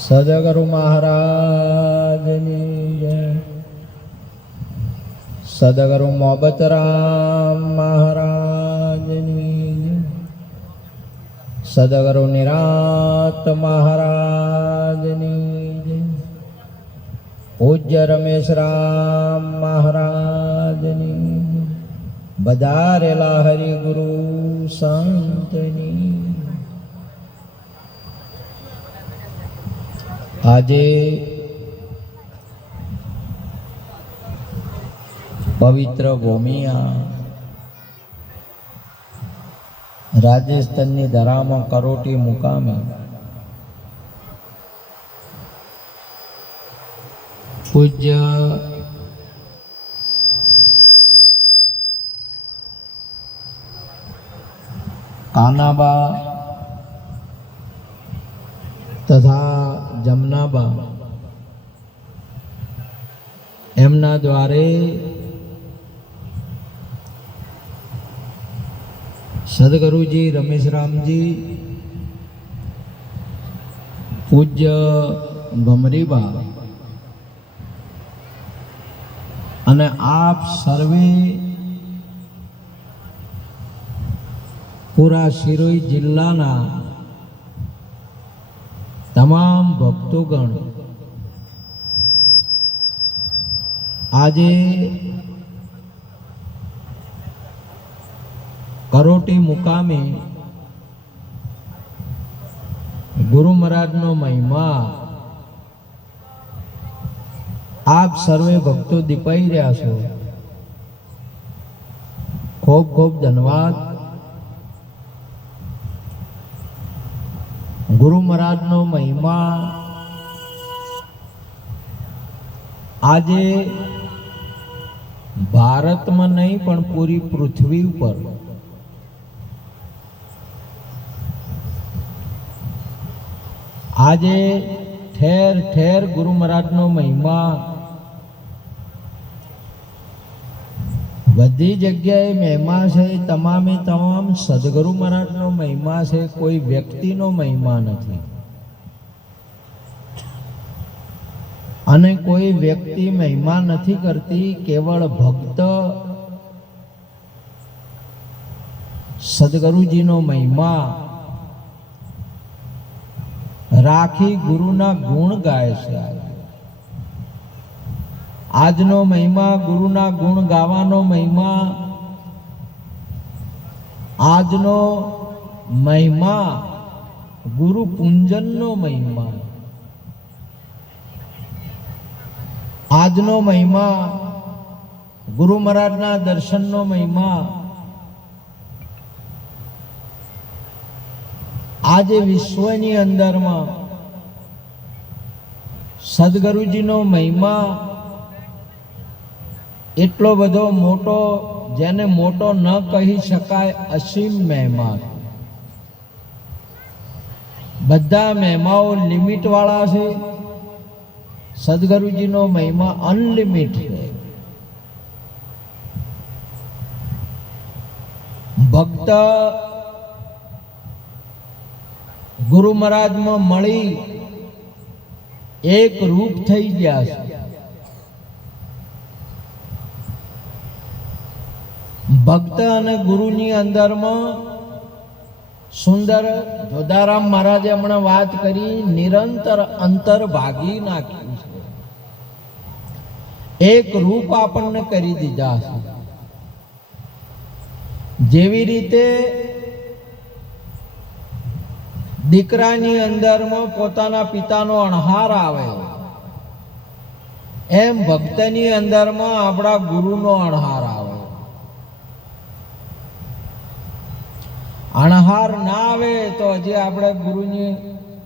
સદગુરુ મહારાજની જય. સદગુરુ મોબતરામ મહારાજની જય. સદગુરુ નિરાત મહારાજની જય. પૂજ્ય રમેશ રામ મહારાજની જય. બધારેલા હરિગુરુ સંતની. આજે પવિત્ર ભૂમિયા રાજસ્થાનની ધરામાં કરોટી મુકામે પૂજ્ય કાનાબા તથા જમનાબા એમના દ્વારે સદગુરુજી રમેશરામજી પૂજ્ય ભમરીબા અને આપ સર્વે પૂરા શિરોઈ જિલ્લાના તમામ ભક્તોગણ આજે કરોટી મુકામે ગુરુ મહારાજનો મહિમા આપ સર્વે ભક્તો દીપાઈ રહ્યા છો. ખૂબ ખૂબ ધન્યવાદ. ગુરુ મહારાજનો મહિમા આજે ભારતમાં નહીં પણ પૂરી પૃથ્વી ઉપર આજે ઠેર ઠેર ગુરુ મહારાજનો મહિમા બધી જગ્યાએ મહિમા છે. તમામે તમામ સદગુરુ મહારાજનો મહિમા છે. કોઈ વ્યક્તિનો મહિમા નથી અને કોઈ વ્યક્તિ મહિમા નથી કરતી. કેવળ ભક્ત સદગુરુજીનો મહિમા રાખી ગુરુના ગુણ ગાય છે. આજનો મહિમા ગુરુના ગુણ ગાવાનો મહિમા, આજનો મહિમા ગુરુ પૂંજનનો મહિમા, આજનો મહિમા ગુરુ મહારાજના દર્શનનો મહિમા. આજે વિશ્વની અંદરમાં સદગુરુજીનો મહિમા એટલો બધો મોટો, જેને મોટો ન કહી શકાય, અસીમ મહિમા. બધા મહિમાઓ લિમિટ વાળા છે. સદગુરુજીનો મહિમા અનલિમિટ છે. ભક્ત ગુરુ મહારાજમાં મળી એક રૂપ થઈ ગયા છે. ભક્ત અને ગુરુની અંદરમાં સુંદર જોધારામ મહારાજે હમણાં વાત કરી, નિરંતર અંતર ભાગી નાખ્યું છે. એક રૂપ આપણને કરી દીધા છે. જેવી રીતે દીકરાની અંદરમાં પોતાના પિતાનો અણહાર આવે, એમ ભક્તની અંદરમાં આપણા ગુરુનો અણહાર આવે. અણહાર ના આવે તો હજી આપણે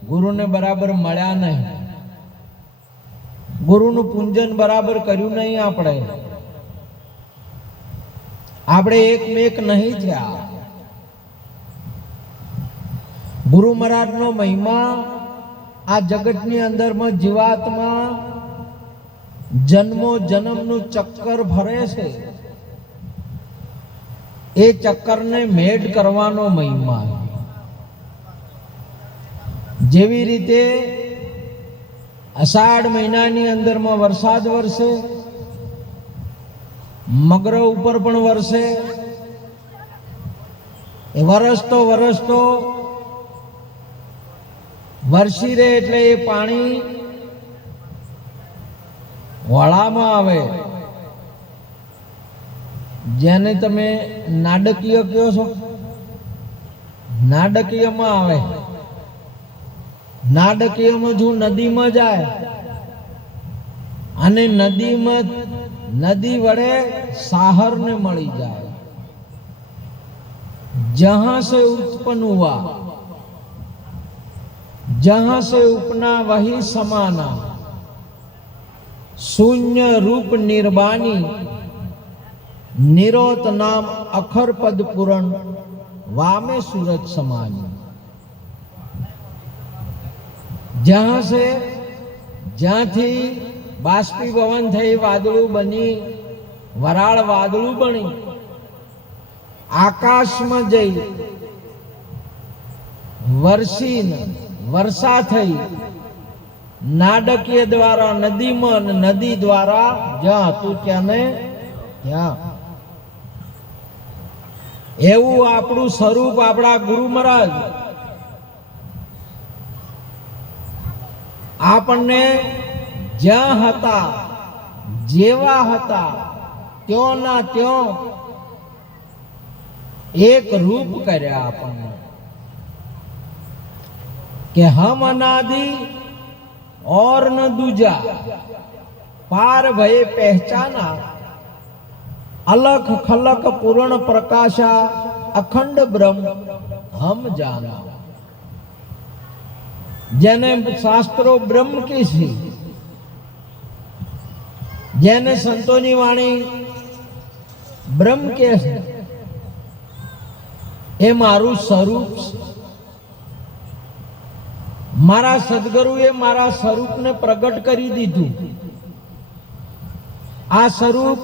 ગુરુને બરાબર મળ્યા નહીં, ગુરુનું પૂજન બરાબર કર્યું નહીં. આપણે એકમેક નહીં થયા. ગુરુ મહારાજનો મહિમા આ જગતની અંદરમાં જીવાત્મા જન્મો જન્મનું ચક્કર ફરે છે. એ ચક્કરને મેડ કરવાનો મહિમા. જેવી રીતે અષાઢ મહિનાની અંદરમાં વરસાદ વરસે, મગર ઉપર પણ વરસે. એ વરસતો વરસી રહે એટલે એ પાણી વળામાં આવે, જેને તમે નાડકીય કહો છો, નાડકીયમાં આવે. નાડકીયમાં જો નદીમાં જાય અને નદી વડે સાહરને મળી જાય. जहां से उत्पन्न हुआ, जहां से उपना वही समाना, शून्य रूप निर्वाणी, निरोत नाम अखर पद पुरण, वामे सूरज समानी. जहां से ज्यांथी बाष्पीभवन थई वादळू बनी, वराळ वादळू बनी, आकाश में जई वर्षी वर्षा थई, नाडकीय द्वारा नदी में, नदी द्वारा ज्યાં હતું ત્યાંને ત્યાં. એવું આપણું સ્વરૂપ આપણા ગુરુ મહારાજ આપણને જ્યાં હતા, જેવા હતા ત્યો ના ત્યો एक रूप કર્યા આપણને કે हम अनादि और न दूजा, पार भये पहचाना, अलख खलक पूर्ण प्रकाशा, अखंड ब्रह्म हम जाना. જેને શાસ્ત્રો બ્રહ્મ કે છે, જેને સંતોની વાણી બ્રહ્મ કે છે, એ મારું સ્વરૂપ છે. મારા સદગુરુએ મારા સ્વરૂપને પ્રગટ કરી દીધું. આ સ્વરૂપ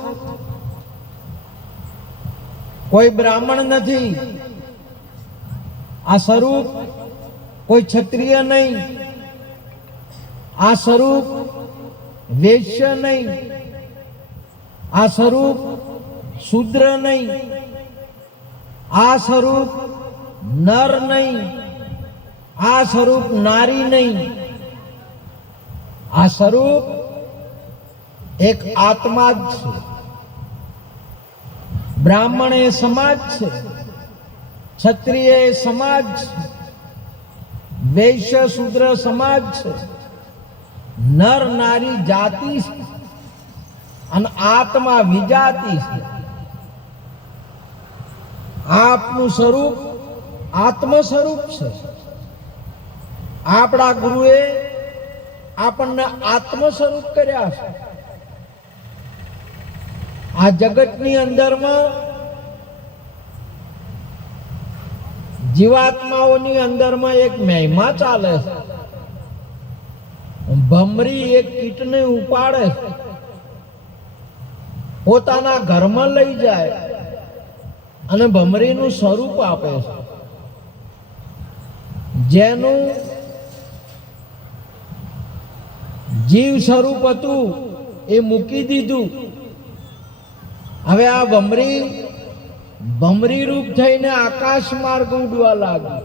કોઈ બ્રાહ્મણ નથી, આ સ્વરૂપ કોઈ ક્ષત્રિય નહીં, આ સ્વરૂપ વૈશ્ય નહીં, આ સ્વરૂપ શૂદ્ર નહીં, आ स्वरूप नर नहीं, आ स्वरूप नारी नहीं, आ स्वरूप एक आत्मा छे. ब्राह्मण ए समाज छे, क्षत्रिय ए समाज छे, वैश्य शूद्र समाज छे, नर नारी जाति छे અને આત્મા વિજાતિ છે. આપનું સ્વરૂપ આત્મ સ્વરૂપ છે. આપણા ગુરુએ આપણને આત્મ સ્વરૂપ કર્યા છે. આ જગતની અંદરમાં જીવાત્માઓની અંદરમાં એક મહિમા ચાલે છે. ભમરી એક કીટને ઉપાડે, પોતાના ઘરમાં લઈ જાય અને ભમરીનું સ્વરૂપ આપે છે. જેનું જીવ સ્વરૂપ હતું એ મૂકી દીધું. હવે આ ભમરી રૂપ થઈને આકાશ માર્ગ ઉડવા લાગી,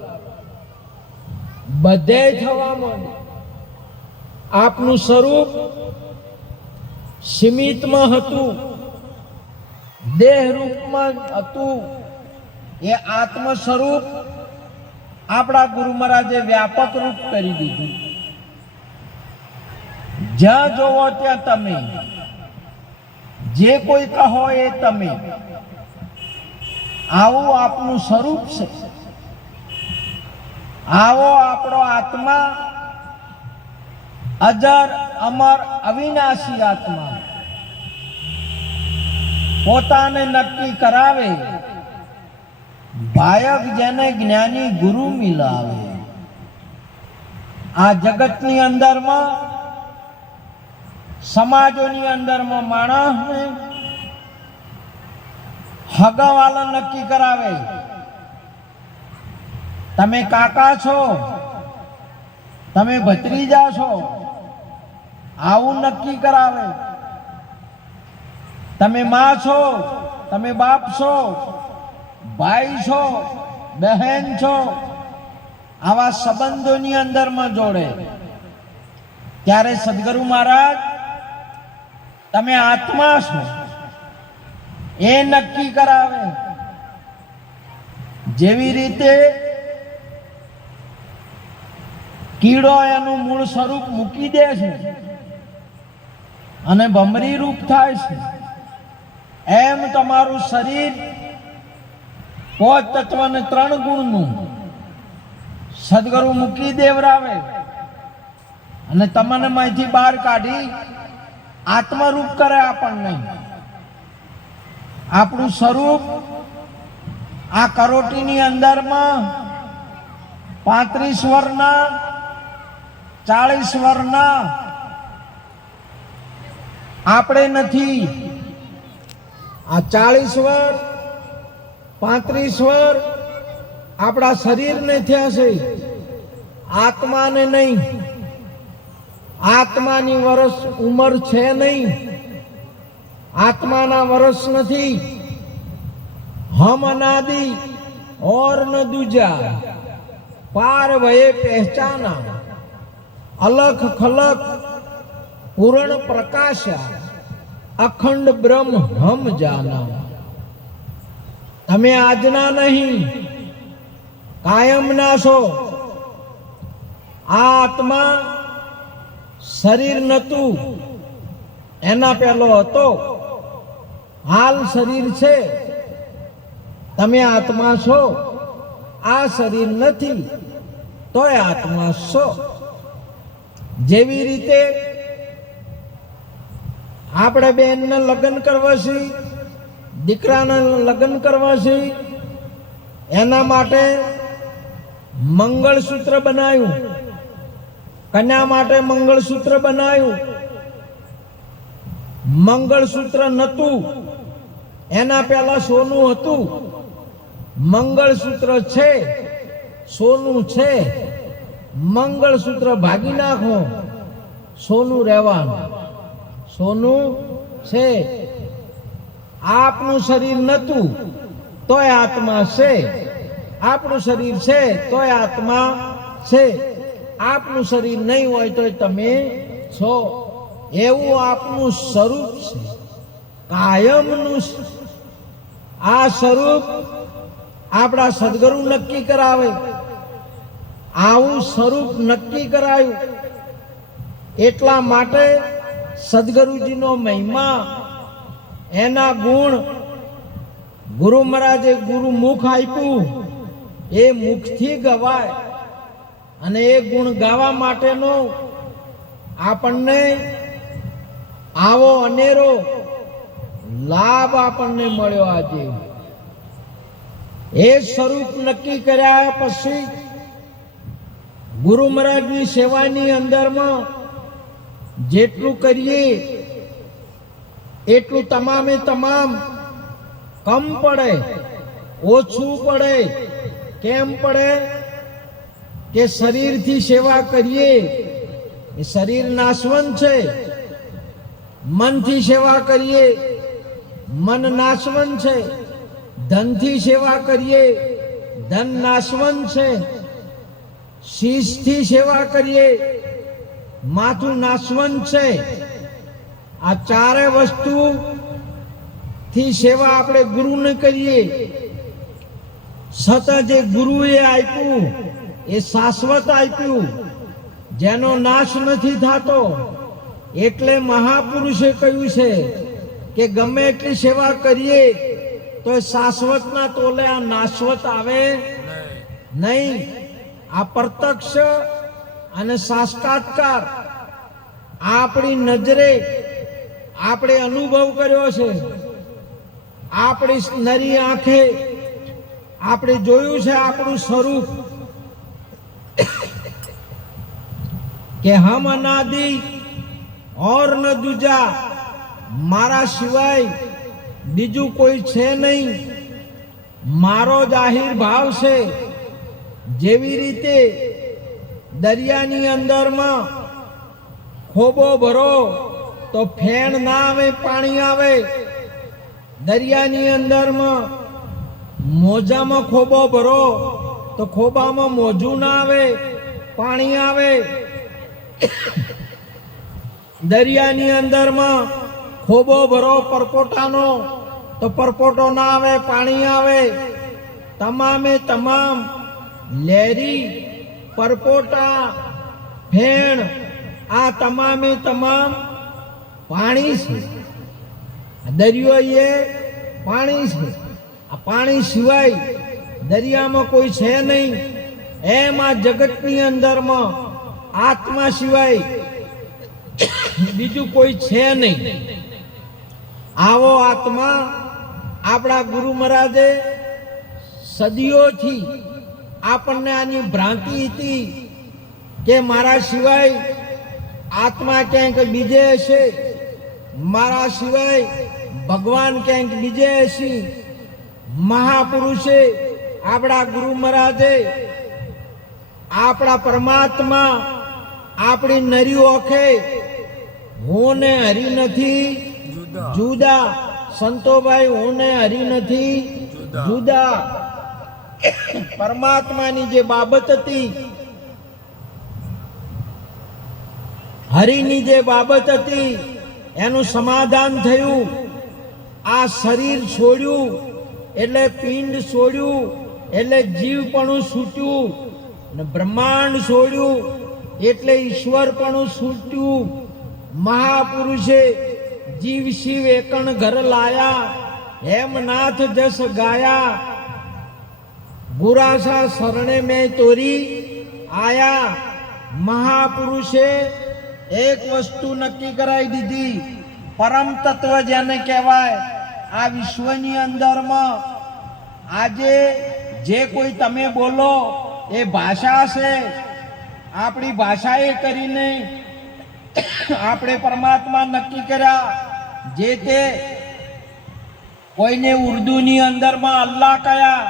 બધે થવા માંડ્યું. આપનું સ્વરૂપ સીમિતમાં હતું, દેહ રૂપમાં હતું. એ આત્મ સ્વરૂપ આપણા ગુરુ મહારાજે વ્યાપક રૂપ કરી દીધું. જ્યાં જોવો ત્યાં તમે, જે કોઈ કહો એ તમે, આવું આપનું સ્વરૂપ છે. આવો આપણો આત્મા અજર અમર અવિનાશી આત્મા પોતાને નક્કી કરાવે, ભાયક જેને જ્ઞાની ગુરુ મિલાવે. આ જગતની અંદરમાં સમાજોની અંદરમાં માણસને હગાવાલા નક્કી કરાવે. તમે કાકા છો, તમે ભત્રીજા છો, આવું નક્કી કરાવે. તમે માં છો, તમે બાપ છો, ભાઈ છો, બહેન છો, આવા સંબંધોની અંદરમાં જોડે. ત્યારે સદગુરુ મહારાજ તમે આત્મા છો એ નક્કી કરાવે. જેવી રીતે કીડો એનું મૂળ સ્વરૂપ મૂકી દે છે અને ભમરી રૂપ થાય છે, એમ તમારું શરીર પાંચ તત્વ અને 3 ગુણનું સદગુરુ મૂકી દેવરાવે અને તમને માંથી બહાર કાઢી આત્મરૂપ કરે. આપણને આપણું સ્વરૂપ આ કરોટીની અંદરમાં 35 વર્ષના 40 વર્ષના આપણે નથી. આ 40 વર્ષ 35 વર્ષ આપણા શરીરને થયા છે, આત્માને નહીં. આત્માની વર્ષ ઉંમર છે નહીં, આત્માના વર્ષ નથી. હમ અનાદિ और न दूजा पार भये पहचाना, अलख खलक पूर्ण प्रकाशा अखंड ब्रह्म हम जाना. તમે આજના નહીં, કાયમના છો. આ આત્મા શરીર નતું, એના પહેલો હતો, હાલ શરીર છે. તમે આત્મા છો, આ શરીર નથી, તોય આત્મા છો. જેવી રીતે આપણે બેનને લગ્ન કરવા છે, દીકરાને લગ્ન કરવા છે, એના માટે મંગળસૂત્ર બનાવ્યું. કન્યા માટે મંગળસૂત્ર બનાવ્યું. મંગળસૂત્ર નતું, એના પહેલા સોનું હતું. મંગળસૂત્ર છે, સોનું છે. મંગળસૂત્ર ભાગી નાખો, સોનું રહેવાનું. સોનું છે. આપનું શરીર નતું, તોય આત્મા છે. આપણું શરીર છે, તોય આત્મા છે. આપનું શરીર નહીં હોય તોય તમે છો. એવું આપનું સ્વરૂપ છે, કાયમનું. આ સ્વરૂપ આપણા સદગુરુ નક્કી કરાવે. આવું સ્વરૂપ નક્કી કરાયું. એટલા માટે સદગુરુજીનો મહિમા, એના ગુણ, ગુરુ મહારાજે ગુરુ મુખ આપ્યું, એ મુખથી ગવાય. અને એ ગુણ ગાવા માટેનો આપણને આવો અનેરો લાભ આપણને મળ્યો. આજે એ સ્વરૂપ નક્કી કર્યા પછી ગુરુ મહારાજની સેવાની અંદરમાં જેટલું કરીએ એટલું તમામે તમામ કમ પડે, ઓછું પડે. કેમ પડે? કે શરીરથી સેવા કરીએ એ શરીર નાશવંત છે. મનથી સેવા કરીએ, મન નાશવંત છે. ધનથી સેવા કરીએ, ધન નાશવંત છે. શીશથી સેવા કરીએ, માથું નાશવંત છે. આ ચારે વસ્તુ થી સેવા આપણે ગુરુને કરીએ. સતત જે ગુરુએ આપ્યું એ શાશ્વત આપ્યું, જેનો નાશ નથી થતો. એટલે મહાપુરુષે કહ્યું છે કે ગમે એટલી સેવા કરીએ તો શાશ્વતના તોલે આ નાશવત આવે નહીં. આ પ્રત્યક્ષ અને સાક્ષાત્કાર આપણી નજરે આપણે અનુભવ કર્યો છે. આપણી નરી આંખે આપણે જોયું છે આપણું સ્વરૂપ કે હમ અનાદિ और न दूजा, मारा सिवाय बीजू कोई छे नहीं. मारो जाहिर भाव से. जेवी रीते दरियानी अंदर में ખોબો ભરો તો ફેણ ના આવે, પાણી આવે. દરિયાની અંદરમાં મોજામાં ખોબો ભરો તો ખોબામાં મોજું ના આવે, પાણી આવે. દરિયાની અંદરમાં ખોબો ભરો પરપોટાનો તો પરપોટો ના આવે, પાણી આવે. તમામે તમામ લેરી, પરપોટા, ફેણ આ તમામે તમામ પાણી છે. દરિયો એ પાણી છે. આ પાણી સિવાય દરિયામાં કોઈ છે નહીં. એમ આ જગતની અંદરમાં આત્મા સિવાય બીજું કોઈ છે નહીં. આવો આત્મા આપણા ગુરુ મહારાજે સદીઓથી આપણને આની ભ્રાંતિ હતી કે મારા સિવાય આત્મા ક્યાંક બીજે હશે, મારા સિવાય ભગવાન ક્યાંક બીજે હશે. મહાપુરુષે આપણા ગુરુ મહારાજે આપણા પરમાત્મા આપણી નરી ઓખે હું ને હરી નથી જુદા. સંતોભાઈ, હું ને હરી નથી જુદા. પરમાત્માની જે બાબત હતી, હરિની જે બાબત હતી એનું સમાધાન થયું. આ શરીર છોડ્યું એટલે પિંડ છોડ્યું એટલે જીવપણું છૂટ્યું, ને બ્રહ્માંડ છોડ્યું એટલે ઈશ્વરપણું છૂટ્યું. મહાપુરુષે જીવ શિવ એકણ ઘર લાયા, હેમનાથ જસ ગાયા. ગુરાસા શરણે મેં તોરી આયા. મહાપુરુષે એક વસ્તુ નક્કી કરાવી દીધી, પરમ તત્વ જેને કહેવાય. આ વિશ્વની અંદરમાં આજે જે કોઈ તમે બોલો એ ભાષા છે. આપણી ભાષા એ કરીને આપણે પરમાત્મા નક્કી કર્યા. જે તે કોઈને ઉર્દુની અંદરમાં અલ્લાહ કયા,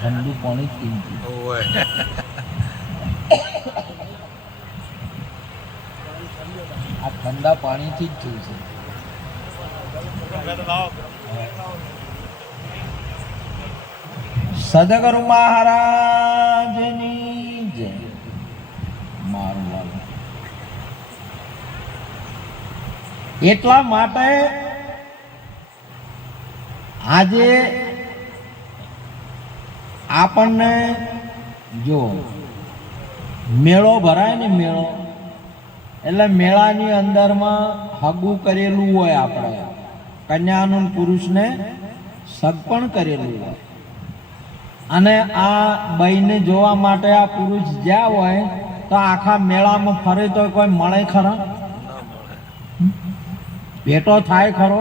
ઠંડુ પાણી પીવું. આ ઠંડા પાણીથી જ થયું છે. સદગુરુ મહારાજની જય. મારું વાલું એટલા માટે આજે આપણને જો મેળો ભરાય ને, મેળો એટલે મેળાની અંદરમાં હગું કરેલું હોય, આપણે કન્યાનું પુરુષને સગપણ કરેલું હોય. અને આ બહેને જોવા માટે આ પુરુષ જ્યાં હોય તો આખા મેળામાં ફરે તો કોઈ મળે ખરા? ભેટો થાય ખરો?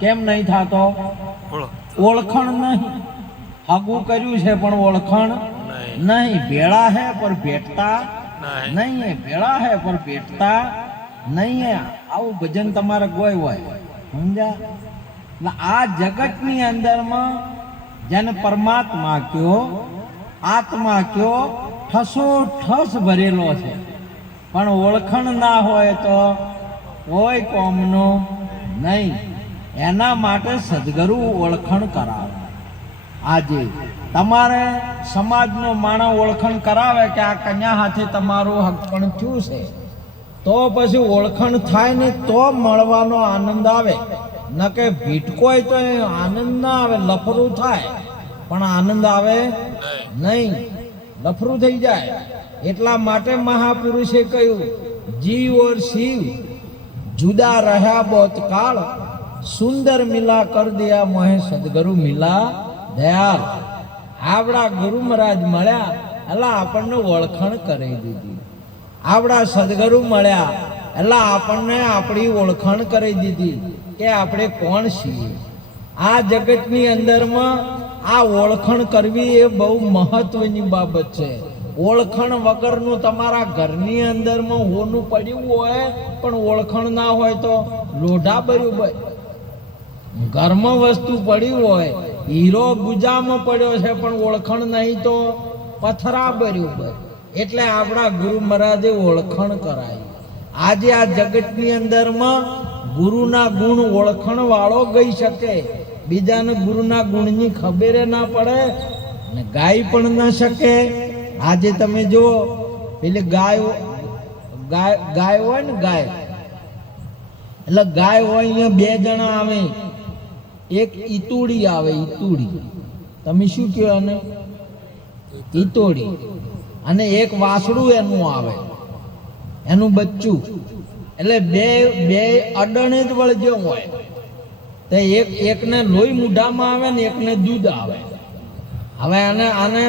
કેમ નહીં થતો? ઓળખણ નહીં. હગું કર્યું છે પણ ઓળખણ નહીં. ભેળા હે પર ભેટતા નહીં. ભેળા હે પર ભેટતા નહીં. આવું ભજન તમારે કોઈ હોય, સમજ્યા? એટલે આ જગતની અંદરમાં જેને પરમાત્મા કયો, આત્મા કયો, ઠસો ઠસ ભરેલો છે. પણ ઓળખણ ના હોય તો કોઈ કોમનું નહીં. એના માટે સદગુરુ ઓળખણ કરાવે. આજે તમારે સમાજનો માણસ ઓળખણ કરાવે કે આ કન્યા હાથે તમારું હકપણ થયું છે, તો પછી ઓળખણ થાય ને તો મળવાનો આનંદ આવે. ન કે ભીટકોય તો આનંદ ના આવે, લફરું થાય પણ આનંદ આવે નહીં, લફરું થઈ જાય. એટલા માટે મહાપુરુષે કહ્યું, જીવ ઓર શિવ જુદા રહ્યા બહોત કાળ, સુંદર મિલા કર દિયા મોહે સદગુરુ મિલા દયાલ. આપણા ગુરુ મહારાજ મળ્યા એટલે આપણને ઓળખણ કરી દીધી. આપણા સદગુરુ મળ્યા એટલે આપણને આપણી ઓળખણ કરી દીધી કે આપણે કોણ છીએ. આ જગતની અંદરમાં આ ઓળખણ કરવી એ બહુ મહત્વની બાબત છે. ઓળખણ વગરનું તમારા ઘરની અંદરમાં હોનું પડ્યું હોય પણ ઓળખણ ના હોય તો લોઢા ભર્યું હોય. ઘરમાં વસ્તુ પડી હોય હીરો ગુજામાં પડ્યો છે પણ ઓળખણ નહીં તો પથરા ભર્યું બસ. એટલે આપણા ગુરુ મહારાજે ઓળખણ કરાવી. આજે આ જગતની અંદરમાં ગુરુના ગુણ ઓળખણ વાળો ગઈ શકે, બીજાને ગુરુના ગુણની ખબર ના પડે ને ગાય પણ ના શકે. આજે તમે જુઓ એટલે ગાય હોય ને, ગાય એટલે ગાય હોય અહીંયા બે જણા આવે, એક ઈતુડી આવે. ઈતુડી તમે શું કહો આને? ઈતોડી. અને એક વાસડું એનું આવે, એનું બચ્ચું. એટલે બે અડણે જ વળજો હોય તો એકને લોહી મૂઢામાં આવે ને એકને દૂધ આવે. હવે આને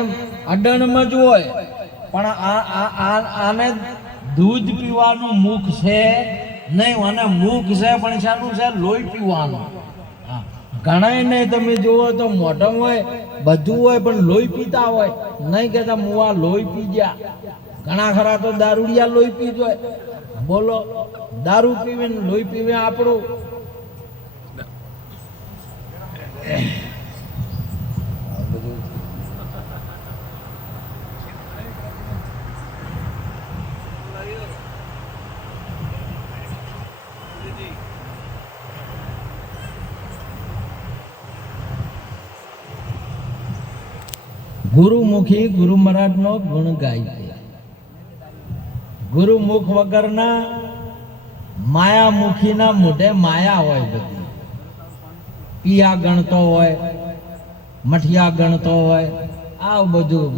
અડણમાં જ હોય પણ આને દૂધ પીવાનું મુખ છે નહીં, અને મુખ છે પણ શાનું છે? લોહી પીવાનું. ઘણા નહીં તમે જુઓ તો મોઢમ હોય બધું હોય પણ લોહી પીતા હોય નહીં, કહેતા મુવા લોહી પી ગયા. ઘણા ખરા તો દારૂડિયા લોહી પી જાય. બોલો, દારૂ પીવે ને લોહી પીવે આપણું. ગુરુમુખી ગુરુ મહારાજનો ગુણ ગાય. ગુરુમુખ વગરના માયામુખીના મોઢે માયા હોય બધી. પિયા ગણતો હોય, મઠિયા ગણતો હોય, આવું બધું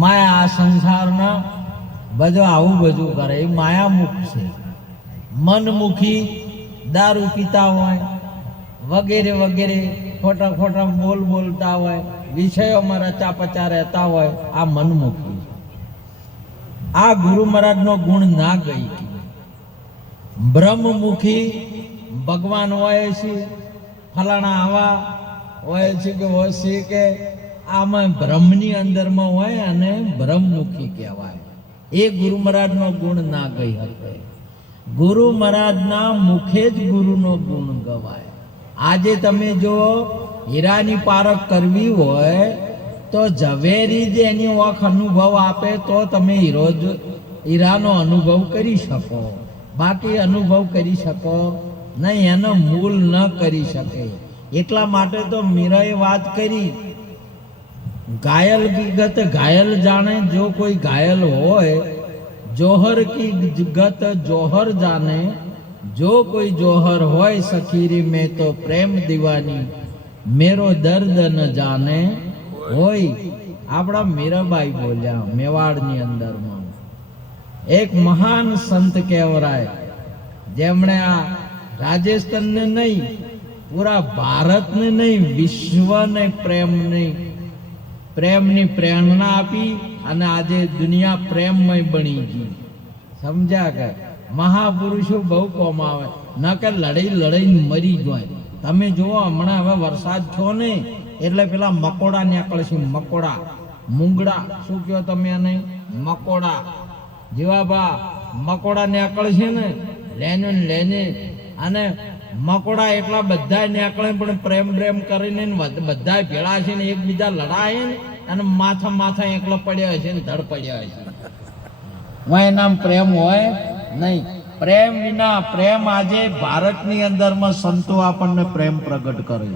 માયા. આ સંસારના બધું આવું બધું કરે એ માયામુખ છે. મનમુખી દારૂ પીતા હોય વગેરે વગેરે, ખોટા બોલતા હોય, વિષયોમાં રચા પચા રહેતા હોય, આ મનમુખી. આ ગુરુ મહારાજનો ગુણ ના ગઈ. બ્રહ્મમુખી ભગવાન હોય છે, ફલાણા આવા હોય છે કે હોય છે કે આમાં બ્રહ્મની અંદરમાં હોય અને બ્રહ્મમુખી કહેવાય. એ ગુરુ મહારાજનો ગુણ ના ગઈ હતી. ગુરુ મહારાજના મુખે જ ગુરુનો ગુણ ગવાય. આજે તમે જો હીરાની પારખ કરવી હોય તો ઝવેરી જ એની ઓખ અનુભવ આપે તો તમે હીરાનો અનુભવ કરી શકો, બાકી અનુભવ કરી શકો નહીં, એનો મૂળ ન કરી શકે. એટલા માટે તો મીરાએ વાત કરી, ઘાયલ કી ગત ઘાયલ જાણે. જો કોઈ ઘાયલ હોય, જોહર કી ગત જોહર જાને. જો કોઈ જોહર હોય સખીરી મેં તો પ્રેમ દીવાની, મેરો દર્દ ન જાને. હોય આપણા મીરાબાઈ બોલ્યા મેવાડની અંદરમાં. એક મહાન સંત કહેવરાય, જેમણે આ રાજસ્થાનને નહીં, પૂરા ભારતને નહીં, વિશ્વને પ્રેમની પ્રેરણા આપી અને આજે દુનિયા પ્રેમમય બની ગઈ. સમજ્યા કે મહાપુરુષો બહુ કોમ આવે, ન કે લડાઈને મરી જાય. તમે જુઓ હમણાં હવે વરસાદ છો ને એટલે પેલા મકોડા નીકળશે. મકોડા, મૂંગડા શું કહો તમે આને? મકોડા જેવા બા મકોડા નીકળશે ને લેને. અને મકોડા એટલા બધા નીકળે પણ પ્રેમ કરીને બધા ભેળા છે ને એકબીજા લડાય ને અને માથા એકલો પડ્યા છે ને ધડ પડ્યા છે. એનામ પ્રેમ હોય નહીં. પ્રેમ વિના પ્રેમ. આજે ભારતની અંદરમાં સંતો આપણને પ્રેમ પ્રગટ કરે.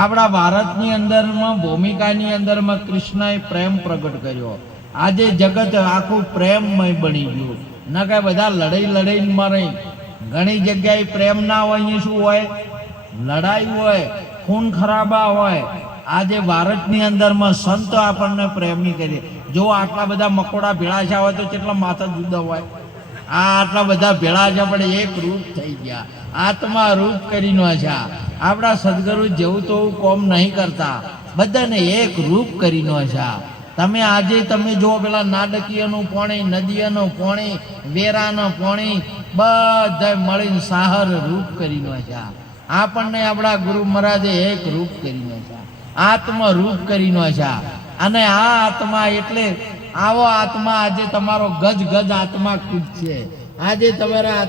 આપણા ભારતની અંદરમાં ભૂમિકાની અંદરમાં કૃષ્ણએ પ્રેમ પ્રગટ કર્યો. આજે જગત આખું પ્રેમમય બની ગયું. ન કે બધા લડાઈને મરે. ઘણી જગ્યાએ પ્રેમ ના હોય, અહીંયા શું હોય? લડાઈ હોય, ખૂન ખરાબા હોય. આજે ભારતની અંદરમાં સંતો આપણને પ્રેમની કરી. જો આટલા બધા મકોડા ભેળા છે હોય તો કેટલા માથા જુદા હોય. આટલા બધા ભેળા છે પણ એક રૂપ થઈ ગયા, આત્મા રૂપ કરીને છે. આપણા સદગુરુ જેવું તો કોમ નહીં કરતા, બધાને એક રૂપ કરીને છે. તમે આજે તમે જો પેલા નાટકીયનું પોણી, નદીઓનું પોણી, વેરાનું પોણી બધા મળીને સાહર રૂપ કરીને છે. આપણને આપણા ગુરુ મહારાજે એક રૂપ કરીને છે, આત્મા રૂપ કરીને છે. અને આ આત્મા એટલે આવો આત્મા આજે તમારો ગજ આત્મા ખુદ છે. આજે તમારા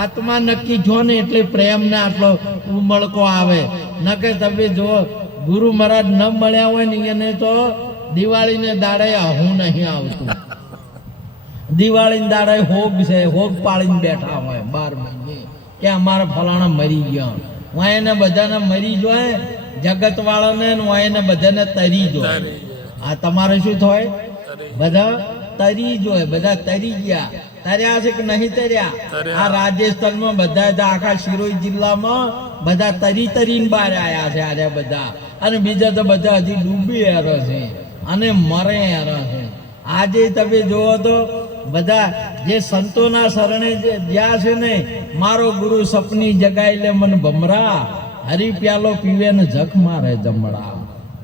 આત્મા નક્કી છો ને એટલે પ્રેમ ને આટલો ઉમળકો આવે. ન કે તમે જો ગુરુ મહારાજ ન મળ્યા હોય ને એને તો દિવાળીને દાડે હું નહીં આવતું. દિવાળીને દાડે હોગ છે, હોગ પાડીને બેઠા હોય 12 મહિને કે અમારા ફલાણા મરી ગયા. હું એને બધાને મરી જોય, જગત વાળાને એને બધાને તરી જોય. આ તમારે શું થાય? બધા તરી જોય, બધા તરી ગયા. તર્યા છે કે નહીં તર્યા? આ રાજસ્થાનમાં બધા આખા શિરોઈ જિલ્લામાં બધા તરીને બહાર આવ્યા છે આજે બધા. અને બીજા તો બધા હજી ડૂબી હેરા છે અને મરે હેરા છે. આજે તમે જુઓ તો બધા જે સંતોના શરણે જ્યાં છે ને, મારો ગુરુ સપની જગાઈ લે મન ભમરા, હરી પ્યાલો પીવે ને જખ મારે જમડા.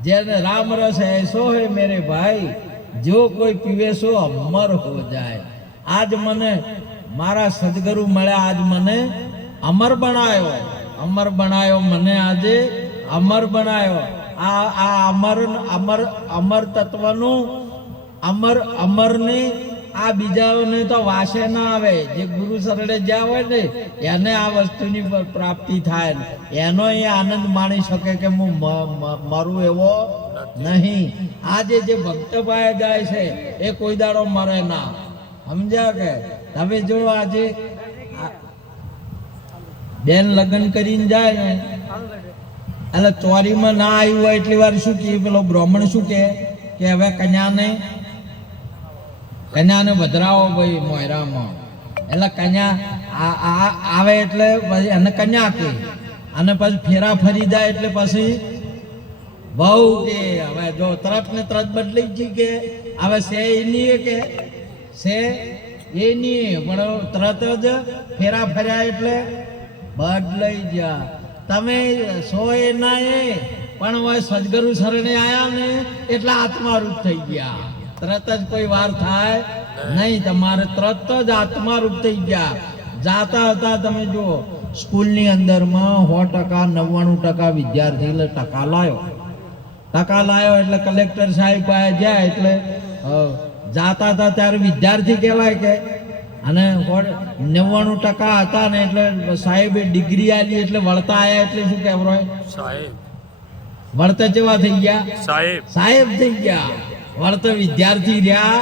જેને રામ રસ ऐसो है मेरे भाई, जो કોઈ પીવે સો અમર હો જાય. આજ મને મારા સદગુરુ મળ્યા, આજ મને અમર બનાયો, મને આજે અમર બનાયો. આ અમર તત્વનું અમરની આ બીજાઓને તો વાસે ના આવે. જે ગુરુ શરણે જ્યાં હોય ને એને આ વસ્તુની પ્રાપ્તિ થાય, એનો એ આનંદ માણી શકે કે હું મરું એવો નહીં. આજે જે ભક્ત પાસે જાય છે એ કોઈ દાડો મરે ના. સમજ્યા કે? તમે જો આજે બેન લગ્ન કરીને જાય ને, એટલે ચોરીમાં ના આવ્યું હોય એટલી વાર શું કે પેલો બ્રાહ્મણ શું કે હવે કન્યાને વધરાવો ભાઈ મોયરામાં. એટલે કન્યા આવે એટલે પછી એને કન્યા કે, અને પછી ફેરા ફરી જાય એટલે પછી બહુ કે હવે જો તરત ને તરત બદલી ગઈ કે હવે છે એની કે છે એની, પણ તરત જ ફેરા ફર્યા એટલે બદલાઈ ગયા. તમે સો એ ના એ પણ હવે સદગુરુ શરણે આયા ને એટલે આત્મારૂપ થઈ ગયા. તરત જ કોઈ વાર થાય નહીં, તમારે તરત જ આત્મારૂપ થઈ ગયા. જાતા હતા તમે જુઓ સ્કૂલની અંદરમાં 100% 99% વિદ્યાર્થી એટલે ટકા લાયો એટલે કલેક્ટર સાહેબ પાસે જાય એટલે જાતા હતા ત્યારે વિદ્યાર્થી કહેવાય કે, અને 99% હતા ને એટલે સાહેબે ડિગ્રી આલી એટલે વળતા આયા એટલે શું કહેવાય? સાહેબ. વળતા કેવા થઈ ગયા? સાહેબ થઈ ગયા. વળતા વિદ્યાર્થી રહ્યા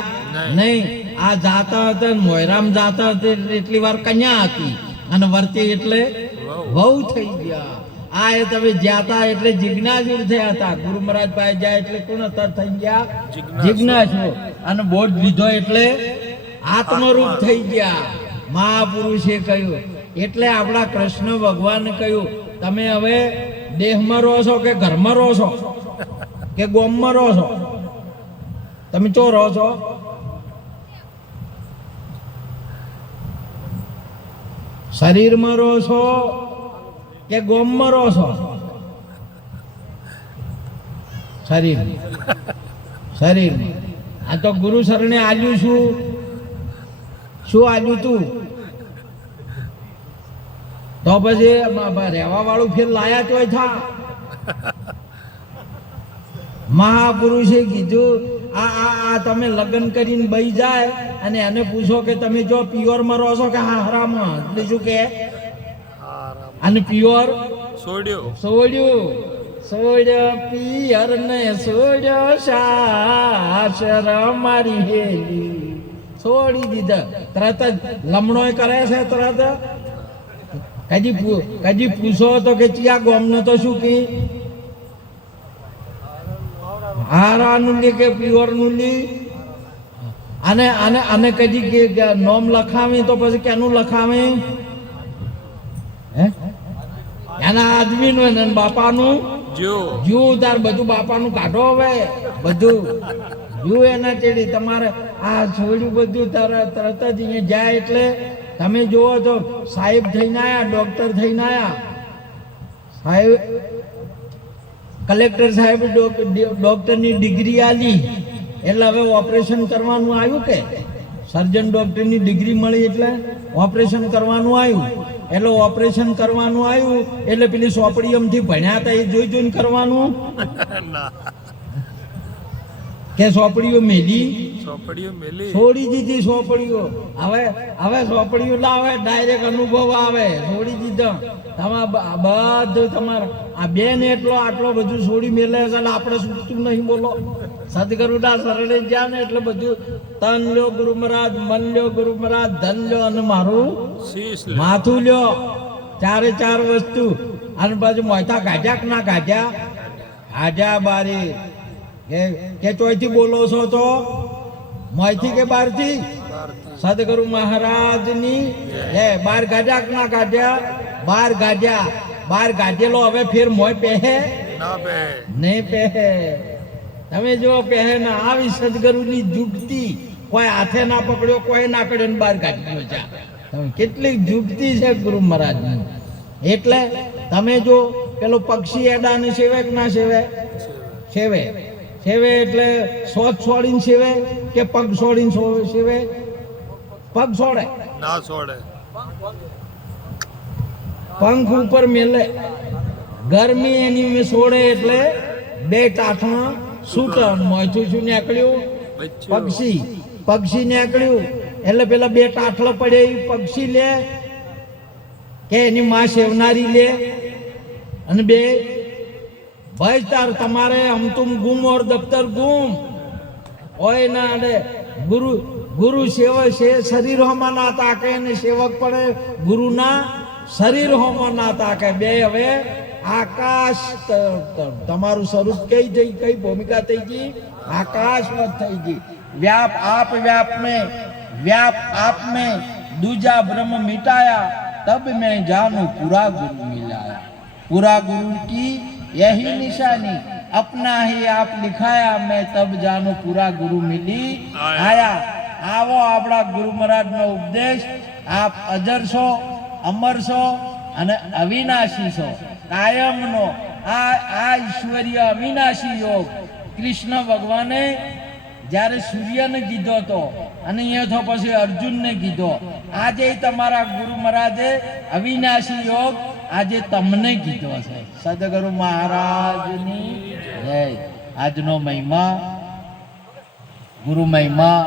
નહીં. આ જાતા હતા મોયરામ જાતા હતા એટલી વાર કન્યા હતી, અને વર્તી એટલે વહુ થઈ ગયા. આ એ તમે જ્યાતા એટલે જિજ્ઞાસુર થયા હતા. ગુરુ મહારાજ પાસે જાય એટલે કોણ અતર થઈ ગયા? જિજ્ઞાસુર. અને બોધ લીધો એટલે આત્મરૂપ થઈ ગયા. મહાપુરુષે કહ્યું એટલે આપણા કૃષ્ણ ભગવાને કહ્યું તમે હવે દેહમાં રહો છો કે ઘરમાં રહો છો કે ગોમમાં રહો છો? તમે ચો રહો છો? શરીરમાં રહો છો કે ગોમમાં રહો છો? શરીર. આ તો ગુરુ શરણે આલ્યું શું આલ્યું તું? તો પછી રહેવા વાળું ફેર લાયા તોય થા. મહાપુરુષે કીધું આ તમે લગ્ન કરીને બઈ જાય અને એને પૂછો કે તમે જો પ્યોરમાં રહો છો કે હરામાં, એટલે શું કે? અને પ્યોર છોડ્યો પિયર ને છોડ્યો સાસર મારી હેલી, છોડી દીધા. તરત જ લમણો કરે છે. તરત કદી પૂછો તો કે ચિયા ગોમનો તો શું કે હારાનું લી કે પ્યોરનું લી, અને કદી કે નોમ લખાવી તો પછી કેનું લખાવી? એના આદમીનું ને બાપાનું જુ તાર બધું બાપાનું કાઢો. હવે બધું જુ એના ચેડી તમારે આ છોડ્યું બધું તરત જ અહીંયા જાય એટલે તમે જુઓ તો સાહેબ થઈને આયા, ડોક્ટર થઈને આયા. સાહેબ કલેક્ટર સાહેબ ડોક્ટરની ડિગ્રી આલી એટલે હવે ઓપરેશન કરવાનું આવ્યું કે સર્જન ડોક્ટરની ડિગ્રી મળી એટલે ઓપરેશન કરવાનું આવ્યું. એટલે ઓપરેશન કરવાનું આવ્યું એટલે પેલી સોપડીઓમાંથી ભણ્યા હતા એ જોઈને કરવાનું કે સોપડીઓ મેલી છોડી દીધી. સોપડીઓ હવે સોપડીઓ લાવે ડાયરેક્ટ અનુભવ આવે. છોડી દીધા બધું તમારે આ બેન આટલો બધું છોડી મેલે છે એટલે આપણે છૂટતું નહીં બોલો. સદગુરુના શરણે જ્યાં ને એટલે બધું તન લ્યો ગુરુ મહારાજ, મન લ્યો ગુરુ મહારાજ, ધન લ્યો અને મારું માથું લ્યો, ચારે ચાર વસ્તુ. અને પાછું મોયતા ગાજ્યા કે ના ગાજ્યા? ગાજ્યા બારી કે ચોયથી બોલો છો તો મોયથી કે બારથી? સદગુરુ મહારાજની બાર ગાજ્યા કે ના ગાજ્યા? બાર ગાજ્યા. બાર ગાજેલો હવે ફેર મોય પહેે નહીં પહેે. તમે જો પહેે ના આવી સદગુરુની જુગતી, કોઈ હાથે ના પકડ્યો, કોઈ ના કર્યો ને બાર ગાજ્યો છે. કેટલી જુગતી છે ગુરુ મહારાજની. એટલે તમે જો પેલો પક્ષી એડાને સેવે કે ના સેવે? સેવે. સેવે એટલે સોચ છોડીને સેવે કે પગ છોડીને સેવે? પગ છોડે ના છોડે, પંખ ઉપર મેલે. ગરમી એની મેં છોડે એટલે બે ટાઠમાં છૂટે. મોયથી શું નીકળ્યું? પક્ષી. પક્ષી નીકળ્યું એટલે પેલા બે ટાઠલો પડે પક્ષી લે કે એની માં સેવનારી લે? અને બે ભાઈ તાર તમારે હમ તુમ ગુમ ઓર દફતર ગુમ હોય ના. અરે ગુરુ સેવક છે શરીર હોમાં ના તાકે ને સેવક પડે ગુરુના શરીર હોમાં ના તાકે. બે હવે આકાશ તમારું સ્વરૂપ કઈ થઈ, કઈ ભૂમિકા થઈ ગઈ? આકાશમાં થઈ ગઈ. व्याप आप में दूजा ब्रह्म मिटाया, तब मैं जानू पूरा गुरु मिलाया. पूरा गुरु की यही निशानी, अपना ही आप लिखाया, मैं तब जानू पूरा गुरु मिली आया. आवो આપણા ગુરુ મહારાજનો ઉપદેશ. આપ અજર છો, અમર છો અને અવિનાશી છો. કાયમનો આ ઈશ્વરીય અવિનાશી યોગ કૃષ્ણ ભગવાને જ્યારે સૂર્યને કીધો હતો અને અહીંયા તો પછી અર્જુનને કીધો. આજે તમારા ગુરુ મહારાજે અવિનાશી યોગ આજે તમને કીધો છે. સદગુરુ મહારાજની જય. આજનો મહિમા ગુરુ મહિમા